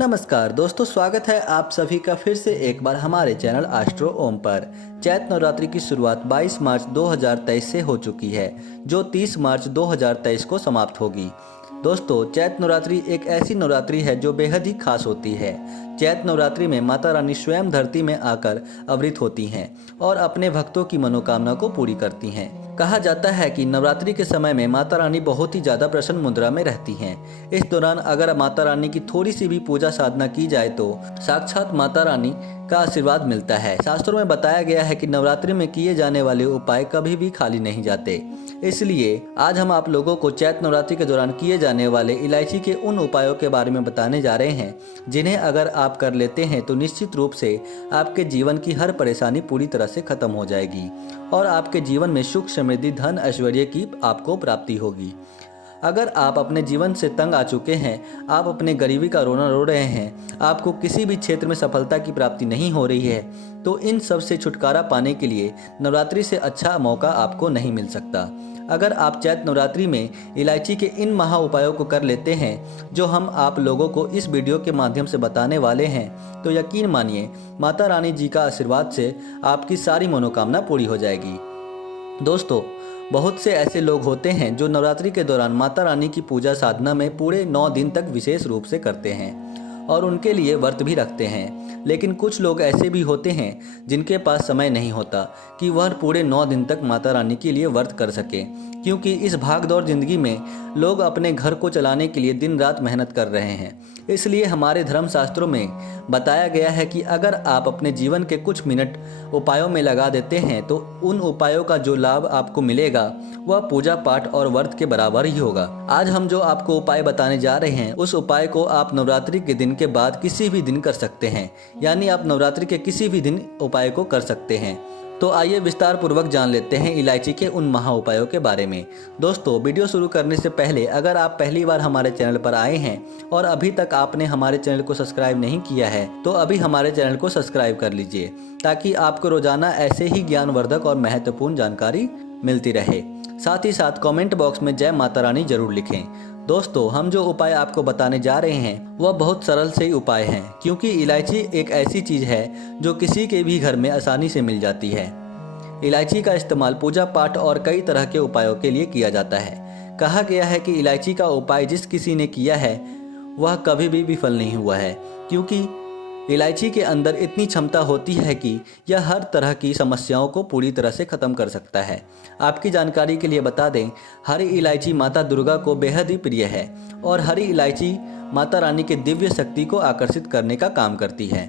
नमस्कार दोस्तों, स्वागत है आप सभी का फिर से एक बार हमारे चैनल एस्ट्रो ओम पर। चैत्र नवरात्रि की शुरुआत 22 मार्च 2023 से हो चुकी है, जो 30 मार्च 2023 को समाप्त होगी। दोस्तों, चैत्र नवरात्रि एक ऐसी नवरात्रि है जो बेहद ही खास होती है। चैत्र नवरात्रि में माता रानी स्वयं धरती में आकर अवतरित होती हैं और अपने भक्तों की मनोकामना को पूरी करती हैं। कहा जाता है कि नवरात्रि के समय में माता रानी बहुत ही ज़्यादा प्रसन्न मुद्रा में रहती हैं। इस दौरान अगर माता रानी की थोड़ी सी भी पूजा साधना की जाए तो साक्षात माता रानी का आशीर्वाद मिलता है। शास्त्रों में बताया गया है कि नवरात्रि में किए जाने वाले उपाय कभी भी खाली नहीं जाते। इसलिए आज हम आप लोगों को चैत्र नवरात्रि के दौरान किए जाने वाले इलायची के उन उपायों के बारे में बताने जा रहे हैं, जिन्हें अगर आप कर लेते हैं तो निश्चित रूप से आपके जीवन की हर परेशानी पूरी तरह से खत्म हो जाएगी और आपके जीवन में सुख, समृद्धि, धन, ऐश्वर्य की आपको प्राप्ति होगी। अगर आप अपने जीवन से तंग आ चुके हैं, आप अपने गरीबी का रोना रो रहे हैं, आपको किसी भी क्षेत्र में सफलता की प्राप्ति नहीं हो रही है, तो इन सब से छुटकारा पाने के लिए नवरात्रि से अच्छा मौका आपको नहीं मिल सकता। अगर आप चैत्र नवरात्रि में इलायची के इन महा उपायों को कर लेते हैं जो हम आप लोगों को इस वीडियो के माध्यम से बताने वाले हैं, तो यकीन मानिए माता रानी जी का आशीर्वाद से आपकी सारी मनोकामना पूरी हो जाएगी। दोस्तों, बहुत से ऐसे लोग होते हैं जो नवरात्रि के दौरान माता रानी की पूजा साधना में पूरे 9 दिन तक विशेष रूप से करते हैं और उनके लिए व्रत भी रखते हैं। लेकिन कुछ लोग ऐसे भी होते हैं जिनके पास समय नहीं होता कि वह पूरे 9 दिन तक माता रानी के लिए व्रत कर सके, क्योंकि इस भागदौड़ जिंदगी में लोग अपने घर को चलाने के लिए दिन रात मेहनत कर रहे हैं। इसलिए हमारे धर्मशास्त्रों में बताया गया है कि अगर आप अपने जीवन के कुछ मिनट उपायों में लगा देते हैं तो उन उपायों का जो लाभ आपको मिलेगा वह पूजा पाठ और व्रत के बराबर ही होगा। आज हम जो आपको उपाय बताने जा रहे हैं, उस उपाय को आप नवरात्रि के दिन के बाद किसी भी दिन कर सकते हैं, यानी आप नवरात्रि के किसी भी दिन उपाय को कर सकते हैं। तो आइए विस्तार पूर्वक जान लेते हैं इलायची के उन महा उपायों के बारे में। दोस्तों, वीडियो शुरू करने से पहले अगर आप पहली बार हमारे चैनल पर आए हैं और अभी तक आपने हमारे चैनल को सब्सक्राइब नहीं किया है, तो अभी हमारे चैनल को सब्सक्राइब कर लीजिए, ताकि आपको रोजाना ऐसे ही ज्ञानवर्धक और महत्वपूर्ण जानकारी मिलती रहे। साथ ही साथ कमेंट बॉक्स में जय माता रानी जरूर लिखें। दोस्तों, हम जो उपाय आपको बताने जा रहे हैं वह बहुत सरल से ही उपाय हैं, क्योंकि इलायची एक ऐसी चीज़ है जो किसी के भी घर में आसानी से मिल जाती है। इलायची का इस्तेमाल पूजा पाठ और कई तरह के उपायों के लिए किया जाता है। कहा गया है कि इलायची का उपाय जिस किसी ने किया है वह कभी भी विफल नहीं हुआ है, क्योंकि इलायची के अंदर इतनी क्षमता होती है कि यह हर तरह की समस्याओं को पूरी तरह से ख़त्म कर सकता है। आपकी जानकारी के लिए बता दें, हरी इलायची माता दुर्गा को बेहद ही प्रिय है और हरी इलायची माता रानी के दिव्य शक्ति को आकर्षित करने का काम करती है।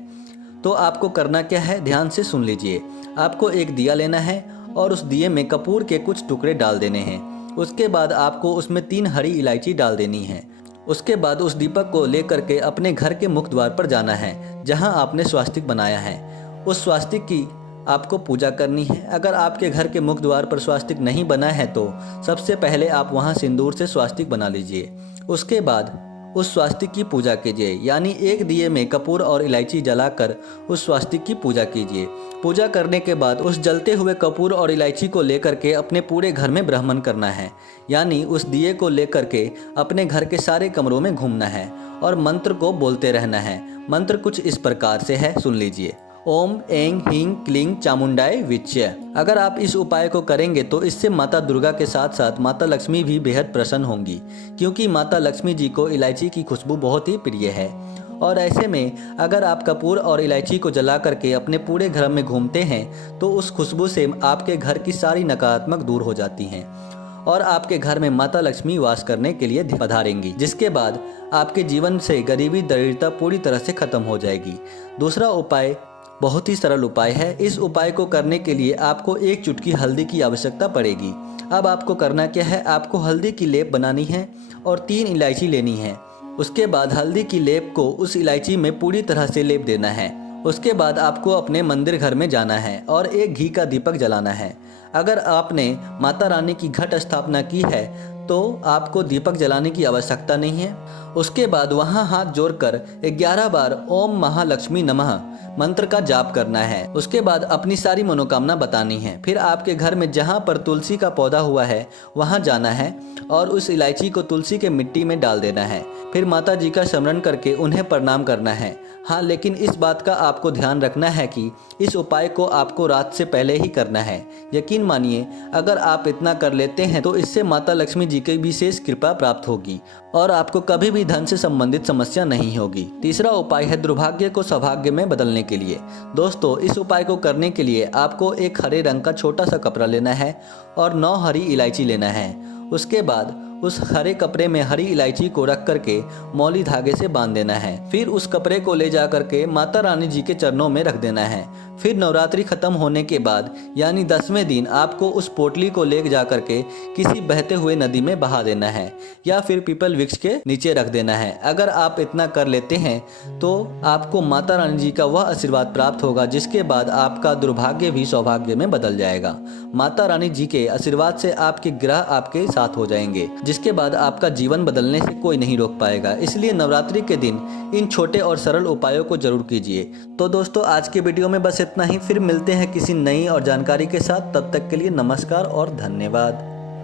तो आपको करना क्या है, ध्यान से सुन लीजिए। आपको एक दिया लेना है और उस दिए में कपूर के कुछ टुकड़े डाल देने हैं। उसके बाद आपको उसमें 3 हरी इलायची डाल देनी है। उसके बाद उस दीपक को लेकर के अपने घर के मुख्य द्वार पर जाना है, जहां आपने स्वास्तिक बनाया है। उस स्वास्तिक की आपको पूजा करनी है। अगर आपके घर के मुख्य द्वार पर स्वास्तिक नहीं बना है तो सबसे पहले आप वहां सिंदूर से स्वास्तिक बना लीजिए। उसके बाद उस स्वास्तिक की पूजा कीजिए, यानी एक दिए में कपूर और इलायची जलाकर उस स्वास्तिक की पूजा कीजिए। पूजा करने के बाद उस जलते हुए कपूर और इलायची को लेकर के अपने पूरे घर में भ्रमण करना है, यानी उस दिए को लेकर के अपने घर के सारे कमरों में घूमना है और मंत्र को बोलते रहना है। मंत्र कुछ इस प्रकार से है, सुन लीजिए। ओम ऐं ह्रीं क्लीं चामुंडाय विच्य। अगर आप इस उपाय को करेंगे तो इससे माता दुर्गा के साथ साथ माता लक्ष्मी भी बेहद प्रसन्न होंगी, क्योंकि माता लक्ष्मी जी को इलायची की खुशबू बहुत ही प्रिय है। और ऐसे में अगर आप कपूर और इलायची को जला करके अपने पूरे घर में घूमते हैं तो उस खुशबू से आपके घर की सारी नकारात्मक दूर हो जाती हैं और आपके घर में माता लक्ष्मी वास करने के लिए पधारेंगी, जिसके बाद आपके जीवन से गरीबी दरिद्रता पूरी तरह से खत्म हो जाएगी। दूसरा उपाय बहुत ही सरल उपाय है। इस उपाय को करने के लिए आपको 1 चुटकी हल्दी की आवश्यकता पड़ेगी। अब आपको करना क्या है, आपको हल्दी की लेप बनानी है और 3 इलायची लेनी है। उसके बाद हल्दी की लेप को उस इलायची में पूरी तरह से लेप देना है। उसके बाद आपको अपने मंदिर घर में जाना है और एक घी का दीपक जलाना है। अगर आपने माता रानी की घट स्थापना की है तो आपको दीपक जलाने की आवश्यकता नहीं है। उसके बाद वहां हाथ जोड़कर 11 बार ओम महालक्ष्मी नमः मंत्र का जाप करना है। उसके बाद अपनी सारी मनोकामना बतानी है। फिर आपके घर में जहाँ पर तुलसी का पौधा हुआ है वहाँ जाना है और उस इलायची को तुलसी के मिट्टी में डाल देना है। फिर माता जी का स्मरण करके उन्हें प्रणाम करना है। हाँ, लेकिन इस बात का आपको ध्यान रखना है कि इस उपाय को आपको रात से पहले ही करना है। यकीन मानिए, अगर आप इतना कर लेते हैं तो इससे माता लक्ष्मी जी की विशेष कृपा प्राप्त होगी और आपको कभी भी धन से संबंधित समस्या नहीं होगी। तीसरा उपाय है दुर्भाग्य को सौभाग्य में बदलने के लिए। दोस्तों, इस उपाय को करने के लिए आपको एक हरे रंग का छोटा सा कपड़ा लेना है और 9 हरी इलायची लेना है। उसके बाद उस हरे कपड़े में हरी इलायची को रख करके मौली धागे से बांध देना है। फिर उस कपड़े को ले जा करके माता रानी जी के चरणों में रख देना है। फिर नवरात्रि खत्म होने के बाद यानी 10वें दिन आपको उस पोटली को ले जा करके किसी बहते हुए नदी में बहा देना है या फिर पीपल वृक्ष के नीचे रख देना है। अगर आप इतना कर लेते हैं तो आपको माता रानी जी का वह आशीर्वाद प्राप्त होगा जिसके बाद आपका दुर्भाग्य भी सौभाग्य में बदल जाएगा। माता रानी जी के आशीर्वाद से आपके ग्रह आपके साथ हो जाएंगे, जिसके बाद आपका जीवन बदलने से कोई नहीं रोक पाएगा। इसलिए नवरात्रि के दिन इन छोटे और सरल उपायों को जरूर कीजिए। तो दोस्तों, आज के वीडियो में बस इतना ही। फिर मिलते हैं किसी नई और जानकारी के साथ। तब तक के लिए नमस्कार और धन्यवाद।